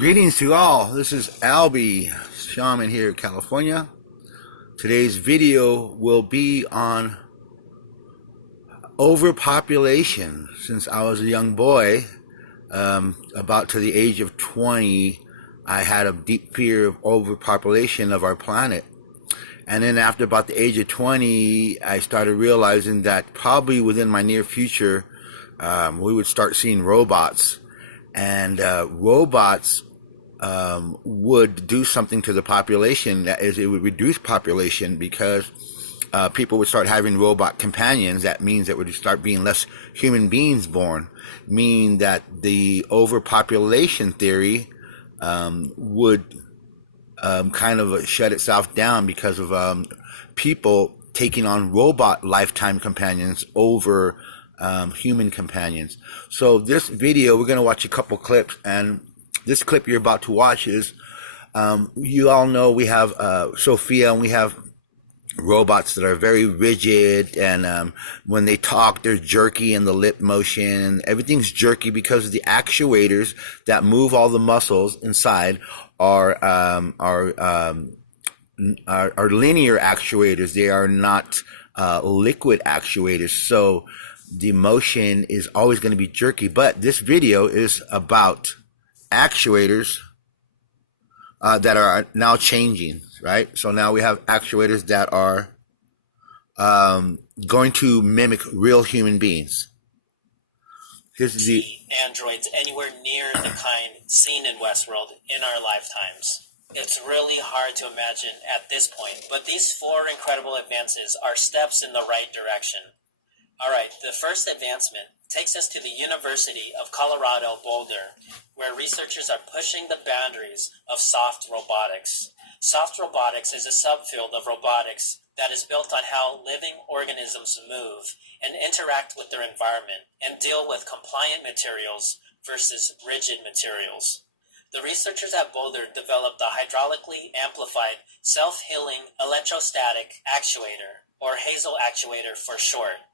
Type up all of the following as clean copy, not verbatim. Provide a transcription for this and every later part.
Greetings to all. This is Albie, Shaman here in California. Today's video will be on overpopulation. Since I was a young boy, about to the age of 20, I had a deep fear of overpopulation of our planet. And then after about the age of 20, I started realizing that probably within my near future, we would start seeing robots. And robots would do something to the population. That is, it would reduce population because people would start having robot companions. That means that would start being less human beings born, meaning that the overpopulation theory would kind of shut itself down because of people taking on robot lifetime companions over human companions. So this video, we're going to watch a couple clips, and this clip you're about to watch is, you all know we have Sophia, and we have robots that are very rigid, and when they talk, they're jerky in the lip motion, and everything's jerky because the actuators that move all the muscles inside are linear actuators. They are not liquid actuators. So the motion is always going to be jerky. But this video is about actuators that are now changing, right? So now we have actuators that are going to mimic real human beings. Here's the androids anywhere near the kind seen in Westworld in our lifetimes. It's really hard to imagine at this point, but these four incredible advances are steps in the right direction. Alright, the first advancement takes us to the University of Colorado Boulder, where researchers are pushing the boundaries of soft robotics. Soft robotics is a subfield of robotics that is built on how living organisms move and interact with their environment and deal with compliant materials versus rigid materials. The researchers at Boulder developed a hydraulically amplified self-healing electrostatic actuator, or Hazel actuator for short.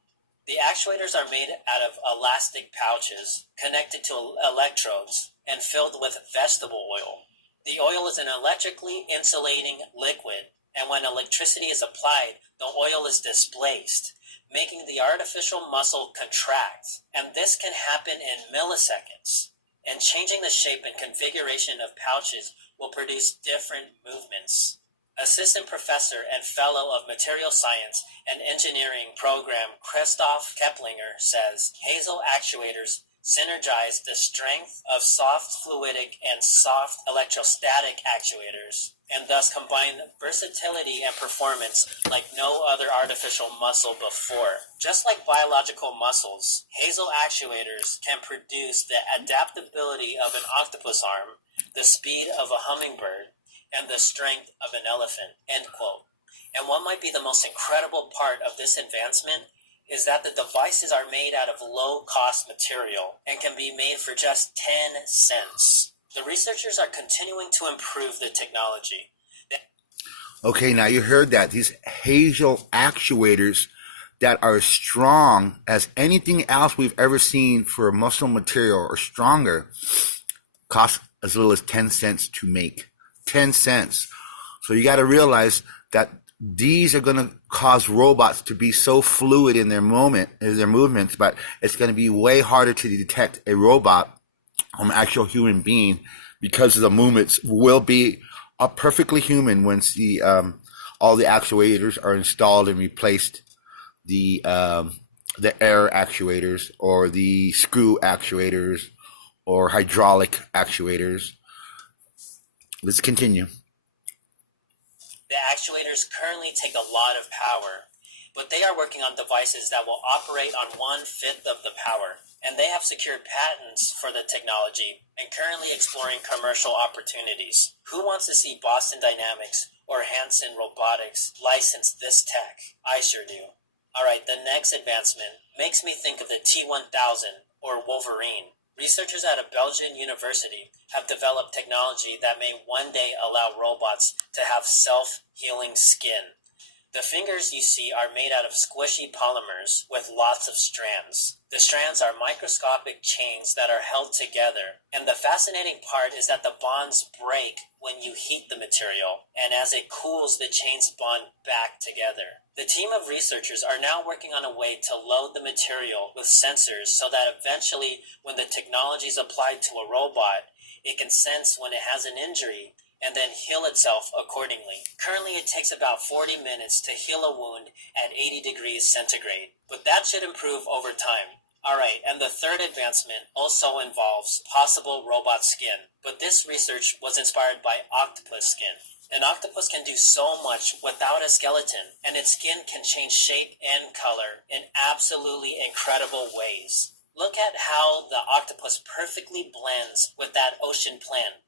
The actuators are made out of elastic pouches connected to electrodes and filled with vegetable oil. The oil is an electrically insulating liquid, and when electricity is applied, the oil is displaced, making the artificial muscle contract, and this can happen in milliseconds. And changing the shape and configuration of pouches will produce different movements. Assistant Professor and Fellow of Material Science and Engineering Program Christoph Keplinger says Hazel actuators synergize the strength of soft fluidic and soft electrostatic actuators, and thus combine versatility and performance like no other artificial muscle before. Just like biological muscles, Hazel actuators can produce the adaptability of an octopus arm, the speed of a hummingbird, and the strength of an elephant, end quote. And what might be the most incredible part of this advancement is that the devices are made out of low-cost material and can be made for just 10 cents. The researchers are continuing to improve the technology. Okay, now you heard that. These Hazel actuators that are as strong as anything else we've ever seen for muscle material or stronger cost as little as 10 cents to make. 10 cents. So you got to realize that these are going to cause robots to be so fluid in their movements, but it's going to be way harder to detect a robot from an actual human being because the movements will be perfectly human once the all the actuators are installed and replaced. The air actuators or the screw actuators or hydraulic actuators. Let's continue. The actuators currently take a lot of power, but they are working on devices that will operate on 1/5 of the power, and they have secured patents for the technology and currently exploring commercial opportunities. Who wants to see Boston Dynamics or Hanson Robotics license this tech? I sure do. Alright, the next advancement makes me think of the T-1000 or Wolverine. Researchers at a Belgian university have developed technology that may one day allow robots to have self-healing skin. The fingers you see are made out of squishy polymers with lots of strands. The strands are microscopic chains that are held together, and the fascinating part is that the bonds break when you heat the material, and as it cools, the chains bond back together. The team of researchers are now working on a way to load the material with sensors so that eventually, when the technology is applied to a robot, it can sense when it has an injury and then heal itself accordingly. Currently, it takes about 40 minutes to heal a wound at 80 degrees centigrade, but that should improve over time. Alright, and the third advancement also involves possible robot skin, but this research was inspired by octopus skin. An octopus can do so much without a skeleton, and its skin can change shape and color in absolutely incredible ways. Look at how the octopus perfectly blends with that ocean plant.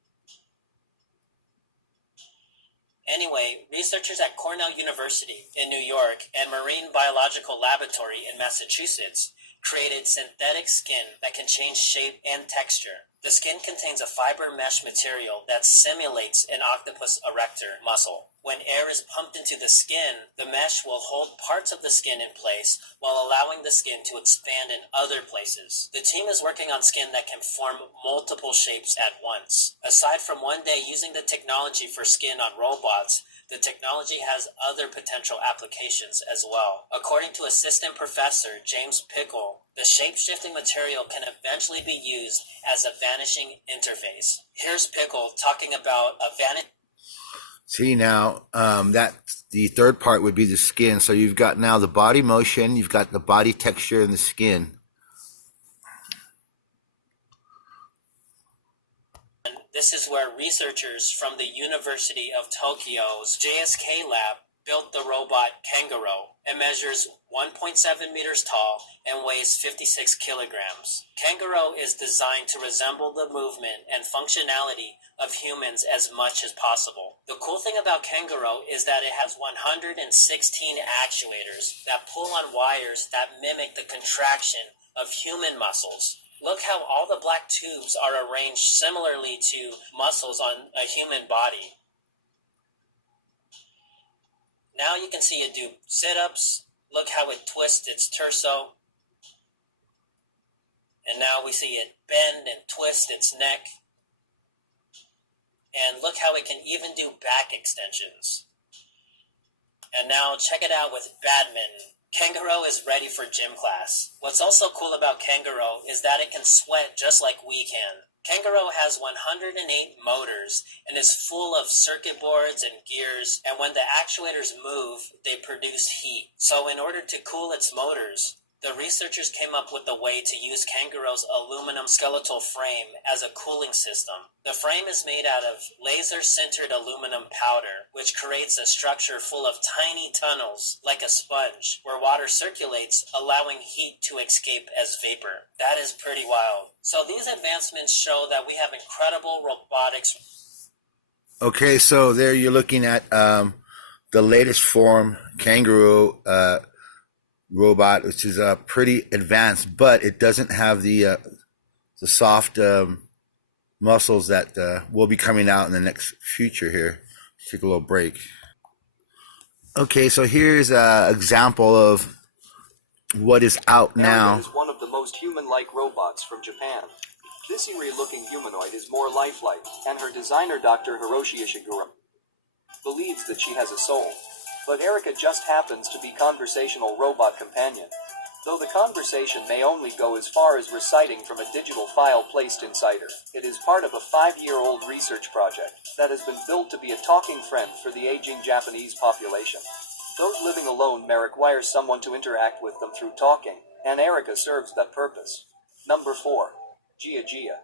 Anyway, researchers at Cornell University in New York and Marine Biological Laboratory in Massachusetts created synthetic skin that can change shape and texture. The skin contains a fiber mesh material that simulates an octopus erector muscle. When air is pumped into the skin, the mesh will hold parts of the skin in place while allowing the skin to expand in other places. The team is working on skin that can form multiple shapes at once. Aside from one day using the technology for skin on robots, the technology has other potential applications as well. According to assistant professor James Pickle, the shape-shifting material can eventually be used as a vanishing interface. Here's Pickle talking about a vanishing. See now, that the third part would be the skin. So you've got now the body motion, you've got the body texture and the skin. This is where researchers from the University of Tokyo's JSK lab built the robot Kangaroo. It measures 1.7 meters tall and weighs 56 kilograms. Kangaroo is designed to resemble the movement and functionality of humans as much as possible. The cool thing about Kangaroo is that it has 116 actuators that pull on wires that mimic the contraction of human muscles. Look how all the black tubes are arranged similarly to muscles on a human body. Now you can see it do sit-ups. Look how it twists its torso. And now we see it bend and twist its neck. And look how it can even do back extensions. And now check it out with badminton. Kangaroo is ready for gym class. What's also cool about Kangaroo is that it can sweat just like we can. Kangaroo has 108 motors and is full of circuit boards and gears, and when the actuators move, they produce heat. So in order to cool its motors, the researchers came up with a way to use Kangaroo's aluminum skeletal frame as a cooling system. The frame is made out of laser-sintered aluminum powder, which creates a structure full of tiny tunnels, like a sponge, where water circulates, allowing heat to escape as vapor. That is pretty wild. So these advancements show that we have incredible robotics. Okay, so there you're looking at the latest form, Kangaroo robot, which is pretty advanced, but it doesn't have the soft muscles that will be coming out in the next future here. Let's take a little break. Okay, so here's an example of what is out now. Erika is one of the most human-like robots from Japan. This eerie-looking humanoid is more lifelike, and her designer, Dr. Hiroshi Ishiguro, believes that she has a soul. But Erika just happens to be conversational robot companion. Though the conversation may only go as far as reciting from a digital file placed inside her, it is part of a 5-year-old research project that has been built to be a talking friend for the aging Japanese population. Those living alone may require someone to interact with them through talking, and Erika serves that purpose. Number 4. Gia Gia.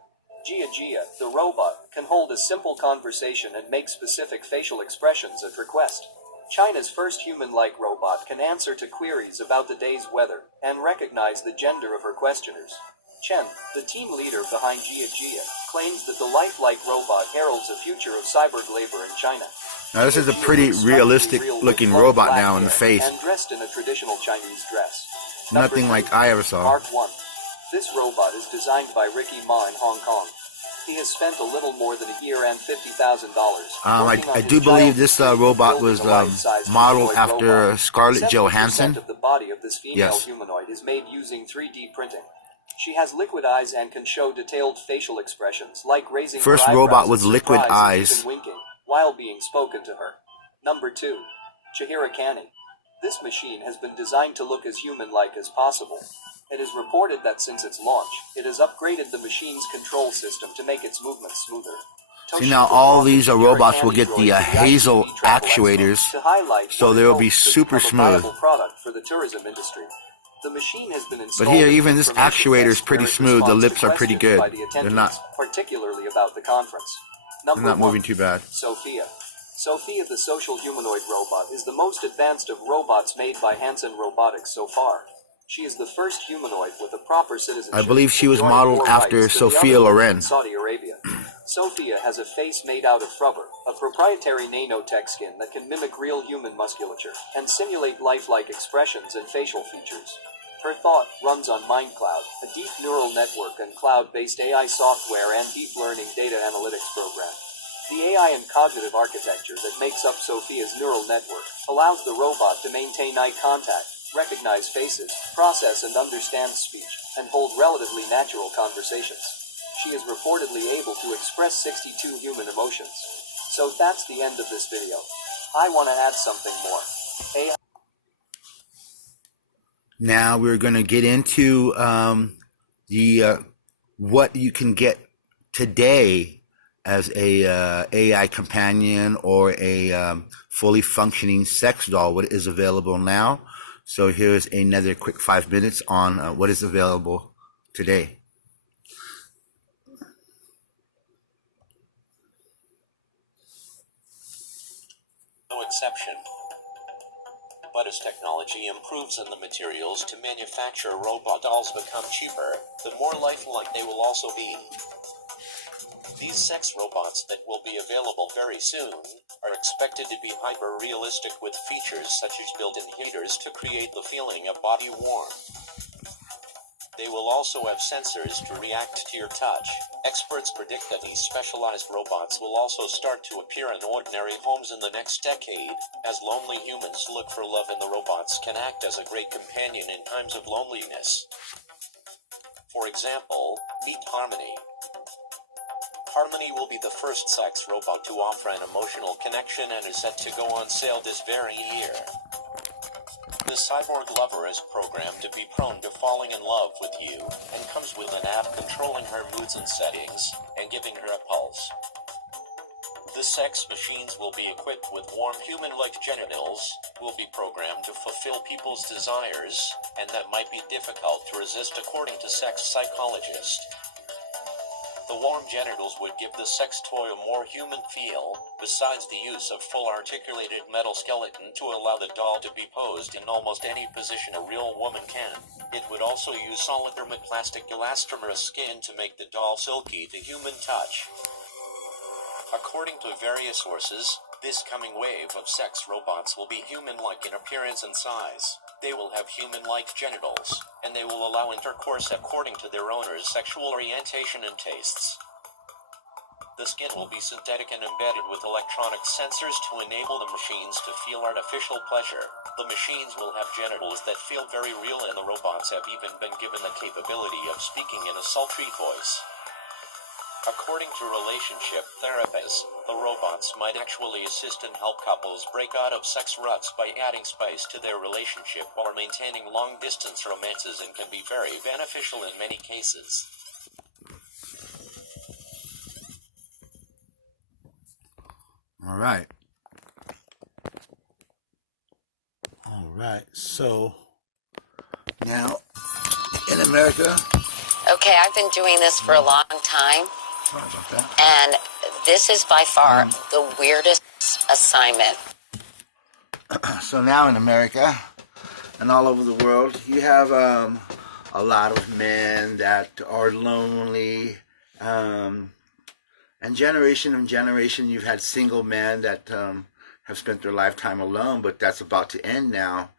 Gia Gia, the robot, can hold a simple conversation and make specific facial expressions at request. China's first human-like robot can answer to queries about the day's weather and recognize the gender of her questioners. Chen, the team leader behind Gia Gia, claims that the lifelike robot heralds a future of cyborg labor in China. Now this is a pretty realistic-looking robot now in the face. And dressed in a traditional Chinese dress. Nothing like I ever saw. Mark 1. This robot is designed by Ricky Ma in Hong Kong. He has spent a little more than a year and $50,000 I do believe this robot was modeled after Scarlett Johansson. 70% of the body of this female Yes. humanoid is made using 3D printing. She has liquid eyes and can show detailed facial expressions, like raising First her eyebrows robot in with liquid surprise and eyes. even winking, while being spoken to her. Number 2. Chihira Canny. This machine has been designed to look as human-like as possible. It is reported that since its launch, it has upgraded the machine's control system to make its movements smoother. See, now all these robots will get the Hazel actuators, so they will be super smooth. Product for the tourism industry. The machine has been installed. But here, even this actuator is pretty smooth. The lips are pretty good. They're not particularly about the conference. Number one, moving too bad. Sophia. Sophia, the social humanoid robot, is the most advanced of robots made by Hanson Robotics so far. She is the first humanoid with a proper citizenship. I believe she was enjoying modeled more after rights than the Sophia other women Loren. in Saudi Arabia. Sophia has a face made out of rubber, a proprietary nanotech skin that can mimic real human musculature and simulate lifelike expressions and facial features. Her thought runs on MindCloud, a deep neural network and cloud-based AI software and deep learning data analytics program. The AI and cognitive architecture that makes up Sophia's neural network allows the robot to maintain eye contact, recognize faces, process and understand speech, and hold relatively natural conversations. She is reportedly able to express 62 human emotions. So that's the end of this video. I want to add something more. AI. Now we're going to get into the what you can get today as a AI companion or a fully functioning sex doll. What is available now? So here's another quick 5 minutes on what is available today. No exception. But as technology improves and the materials to manufacture robot dolls become cheaper, the more lifelike they will also be. These sex robots that will be available very soon are expected to be hyper-realistic with features such as built-in heaters to create the feeling of body warmth. They will also have sensors to react to your touch. Experts predict that these specialized robots will also start to appear in ordinary homes in the next decade, as lonely humans look for love, and the robots can act as a great companion in times of loneliness. For example, meet Harmony. Harmony will be the first sex robot to offer an emotional connection and is set to go on sale this very year. The cyborg lover is programmed to be prone to falling in love with you, and comes with an app controlling her moods and settings, and giving her a pulse. The sex machines will be equipped with warm human-like genitals, will be programmed to fulfill people's desires, and that might be difficult to resist according to sex psychologists. The warm genitals would give the sex toy a more human feel, besides the use of full articulated metal skeleton to allow the doll to be posed in almost any position a real woman can. It would also use solid thermoplastic elastomer skin to make the doll silky to human touch. According to various sources, this coming wave of sex robots will be human-like in appearance and size. They will have human-like genitals, and they will allow intercourse according to their owner's sexual orientation and tastes. The skin will be synthetic and embedded with electronic sensors to enable the machines to feel artificial pleasure. The machines will have genitals that feel very real, and the robots have even been given the capability of speaking in a sultry voice. According to relationship therapists, the robots might actually assist and help couples break out of sex ruts by adding spice to their relationship or maintaining long-distance romances, and can be very beneficial in many cases. All right. All right. So now in America. Okay, I've been doing this for a long time. Sorry about that. And this is by far the weirdest assignment. So now in America and all over the world, you have a lot of men that are lonely. And generation and generation, you've had single men that have spent their lifetime alone, but that's about to end now.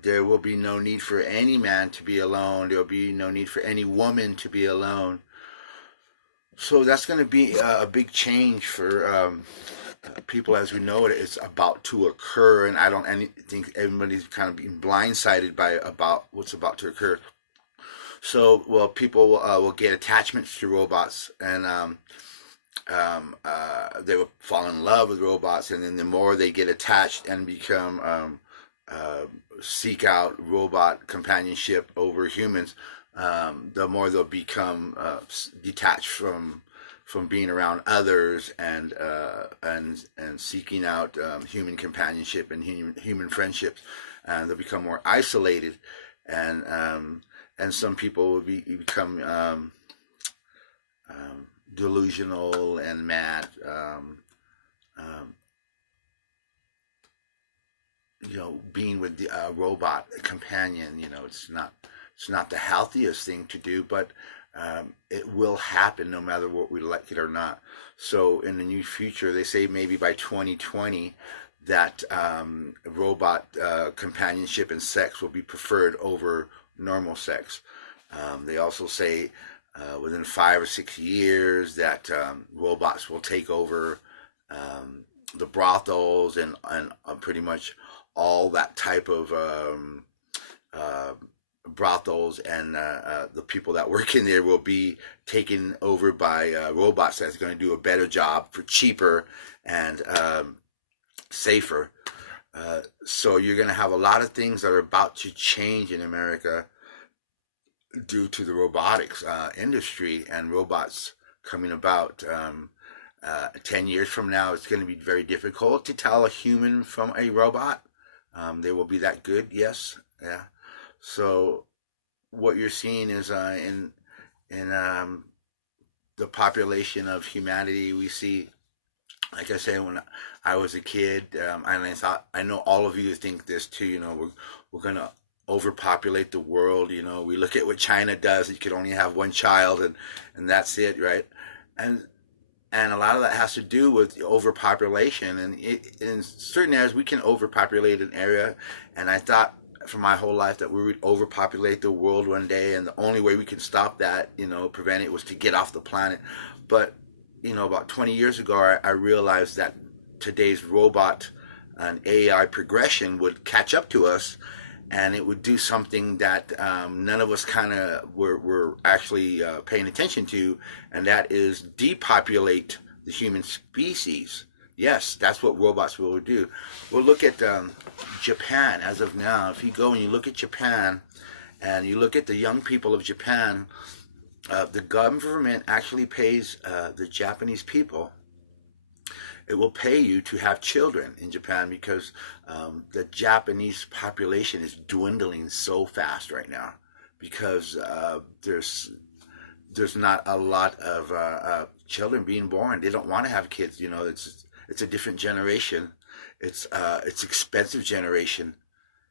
There will be no need for any man to be alone. There will be no need for any woman to be alone. So that's going to be a big change for people as we know it. It's about to occur, and I don't think everybody's kind of being blindsided by about what's about to occur. So, well, people will get attachments to robots, and they will fall in love with robots, and then the more they get attached and become uh, seek out robot companionship over humans, the more they'll become detached from being around others and seeking out human companionship and human friendships, and they'll become more isolated, and and some people will become delusional and mad. Um, Being with the robot companion, it's not the healthiest thing to do, but it will happen no matter what we like it or not. So in the near future, they say maybe by 2020 that robot companionship and sex will be preferred over normal sex. They also say within 5 or 6 years that robots will take over the brothels and pretty much all that type of uh, brothels, and the people that work in there will be taken over by robots that's going to do a better job for cheaper and safer. So you're going to have a lot of things that are about to change in America due to the robotics industry and robots coming about. 10 years from now, it's going to be very difficult to tell a human from a robot. They will be that good, yes, yeah. So what you're seeing is in the population of humanity, we see, like I said, when I was a kid, and I thought, I know all of you think this too. We're gonna overpopulate the world. We look at what China does; you can only have one child, and that's it, right? And and a lot of that has to do with overpopulation. And in certain areas, we can overpopulate an area. And I thought for my whole life that we would overpopulate the world one day, and the only way we can stop that, prevent it, was to get off the planet. But about 20 years ago, I realized that today's robot and AI progression would catch up to us, and it would do something that none of us kind of were actually paying attention to, and that is depopulate the human species. Yes, that's what robots will do. We'll look at Japan as of now. If you go and you look at Japan, and you look at the young people of Japan, the government actually pays the Japanese people. It will pay you to have children in Japan because the Japanese population is dwindling so fast right now because there's not a lot of children being born. They don't want to have kids. It's a different generation. It's expensive generation.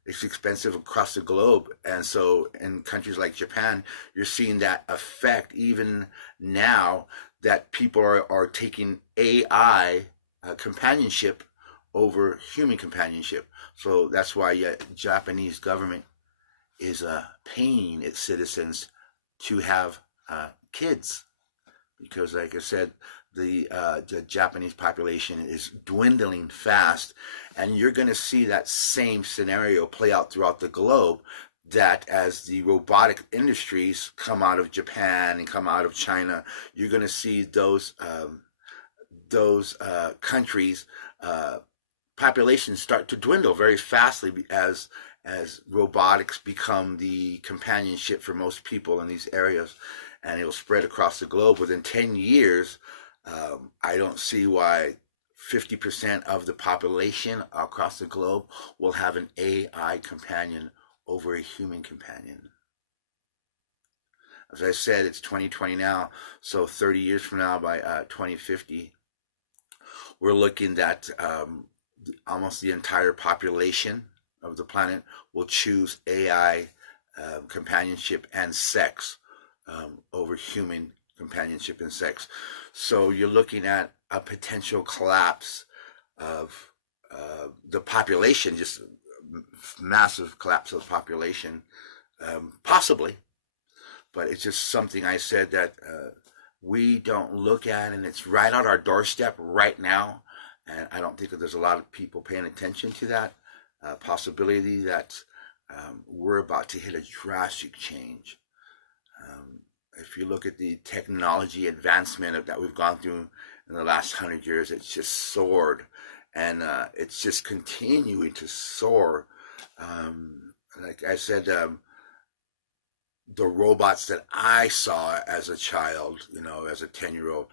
It's expensive across the globe, and so in countries like Japan, you're seeing that effect even now that people are taking AI companionship over human companionship. So that's why Japanese government is paying its citizens to have kids, because, like I said, the Japanese population is dwindling fast, and you're going to see that same scenario play out throughout the globe. That as the robotic industries come out of Japan and come out of China, you're going to see those countries' populations start to dwindle very fastly as robotics become the companionship for most people in these areas, and it'll spread across the globe. Within 10 years, I don't see why 50% of the population across the globe will have an AI companion over a human companion. As I said, it's 2020 now, so 30 years from now, by 2050, we're looking at almost the entire population of the planet will choose AI companionship and sex over human companionship and sex. So you're looking at a potential collapse of the population, just massive collapse of the population, possibly. But it's just something I said that we don't look at, and it's right on our doorstep right now. And I don't think that there's a lot of people paying attention to that possibility that we're about to hit a drastic change. Um, if you look at the technology advancement that we've gone through in the last 100 years, it's just soared, and it's just continuing to soar. Like I said, the robots that I saw as a child, as a 10-year-old,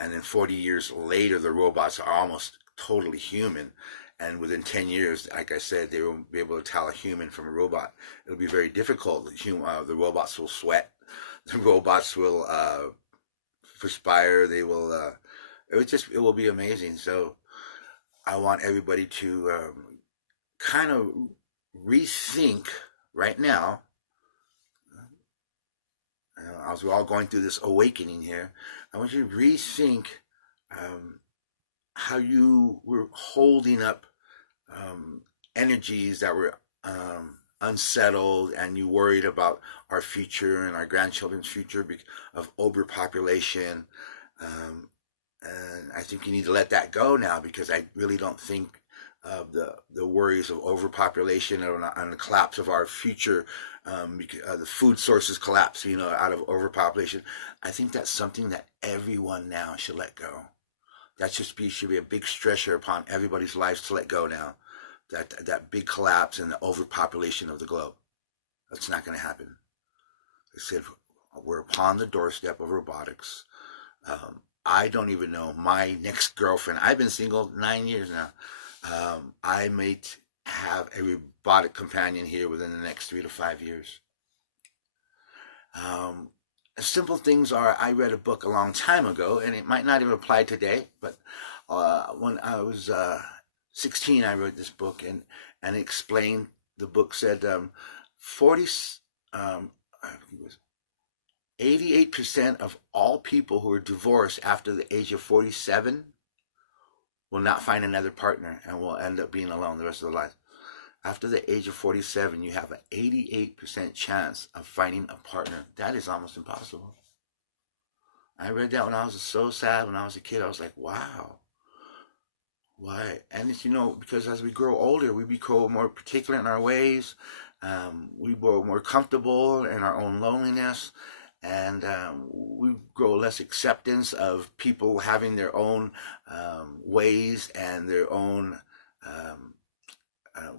and then 40 years later, the robots are almost totally human. And within 10 years, like I said, they will be able to tell a human from a robot. It'll be very difficult. The robots will sweat. The robots will perspire. They will. It will be amazing. So I want everybody to kind of rethink right now. As we're all going through this awakening here, I want you to rethink how you were holding up energies that were unsettled, and you worried about our future and our grandchildren's future of overpopulation. And I think you need to let that go now, because I really don't think of the worries of overpopulation and the collapse of our future, the food sources collapse, out of overpopulation. I think that's something that everyone now should let go. That should be a big stressor upon everybody's lives to let go now. That big collapse and the overpopulation of the globe. That's not going to happen. I said we're upon the doorstep of robotics. I don't even know my next girlfriend. I've been single 9 years now. I may have a robotic companion here within the next 3 to 5 years. Simple things are, I read a book a long time ago, and it might not even apply today, but when I was 16, I read this book, and it explained, the book said 88% of all people who are divorced after the age of 47 will not find another partner and will end up being alone the rest of their life. After the age of 47, you have an 88% chance of finding a partner. That is almost impossible. I read that when I was so sad when I was a kid. I was like, wow. Why? And it's, because as we grow older, we become more particular in our ways. We grow more comfortable in our own loneliness. And we grow less acceptance of people having their own ways and their own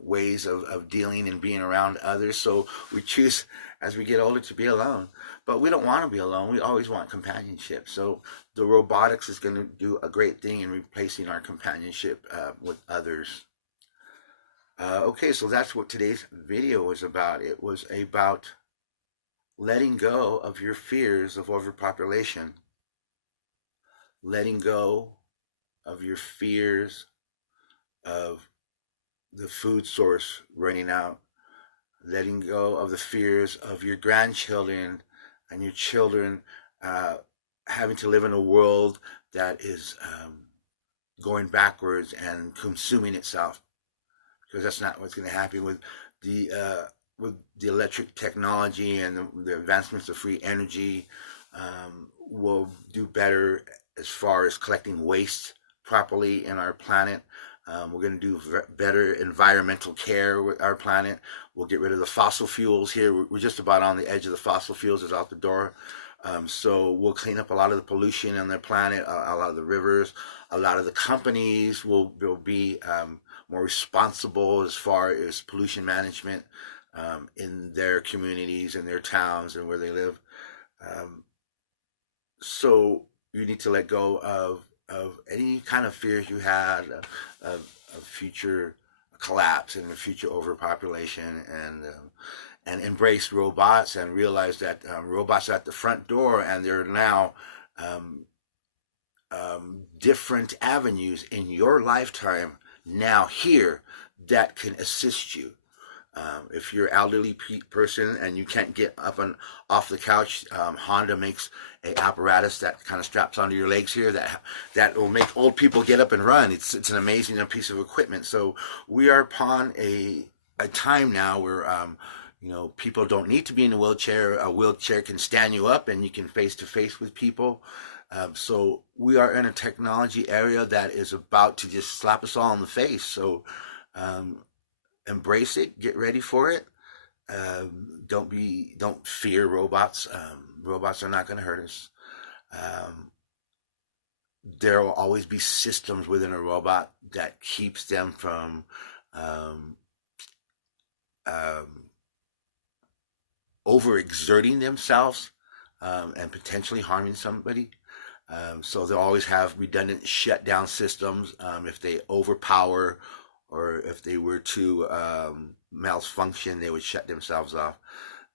ways of dealing and being around others. So we choose, as we get older, to be alone. But we don't want to be alone. We always want companionship. So the robotics is going to do a great thing in replacing our companionship with others. Okay, so that's what today's video was about. It was about letting go of your fears of overpopulation. Letting go of your fears of the food source running out. Letting go of the fears of your grandchildren and your children having to live in a world that is going backwards and consuming itself. Because that's not what's going to happen with the electric technology and the advancements of free energy. We'll do better as far as collecting waste properly in our planet. We're going to do better environmental care with our planet. We'll get rid of the fossil fuels here. We're just about on the edge of the fossil fuels. It's out the door. So we'll clean up a lot of the pollution on the planet, a lot of the rivers. A lot of the companies will be more responsible as far as pollution management in their communities and their towns and where they live. So you need to let go of any kind of fears you had of future collapse and the future overpopulation, and embrace robots and realize that robots are at the front door, and there are now different avenues in your lifetime now here that can assist you. If you're an elderly person and you can't get up and off the couch, Honda makes a apparatus that kind of straps onto your legs here that will make old people get up and run. It's an amazing piece of equipment. So we are upon a time now where People don't need to be in a wheelchair. A wheelchair can stand you up, and you can face to face with people. So we are in a technology area that is about to just slap us all in the face. So um, embrace it. Get ready for it. Don't fear robots. Robots are not going to hurt us. Um, there will always be systems within a robot that keeps them from um, um, overexerting themselves and potentially harming somebody. So they'll always have redundant shutdown systems if they overpower or if they were to malfunction, they would shut themselves off.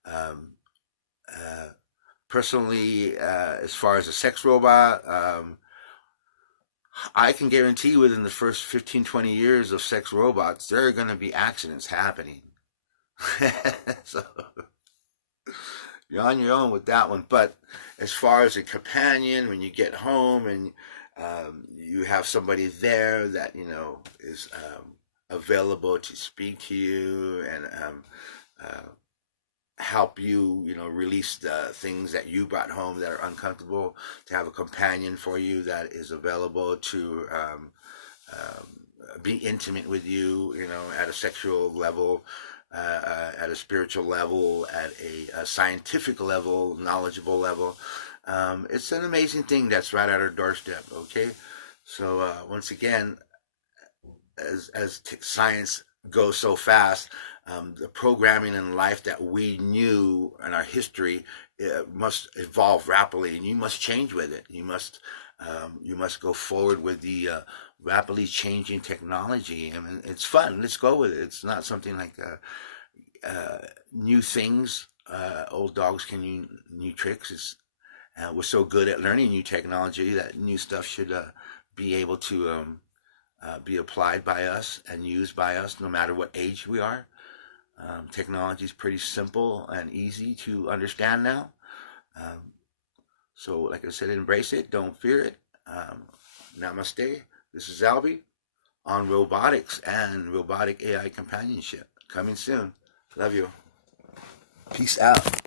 Um, uh, Personally, as far as a sex robot, I can guarantee within the first 15, 20 years of sex robots, there are going to be accidents happening. So you're on your own with that one. But as far as a companion, when you get home and you have somebody there that is available to speak to you and help you, release the things that you brought home that are uncomfortable, to have a companion for you that is available to be intimate with you, at a sexual level, at a spiritual level, at a scientific level, knowledgeable level. It's an amazing thing that's right at our doorstep. Okay, so once again, as science goes so fast, the programming in life that we knew in our history must evolve rapidly, and you must change with it. You must go forward with the rapidly changing technology. I mean, it's fun. Let's go with it. It's not something like new things. Old dogs can use new tricks. We're so good at learning new technology that new stuff should be able to be applied by us and used by us no matter what age we are. Technology is pretty simple and easy to understand now. Um, so, like I said, embrace it. Don't fear it. Namaste. This is Albie on robotics and robotic AI companionship. Coming soon. Love you. Peace out.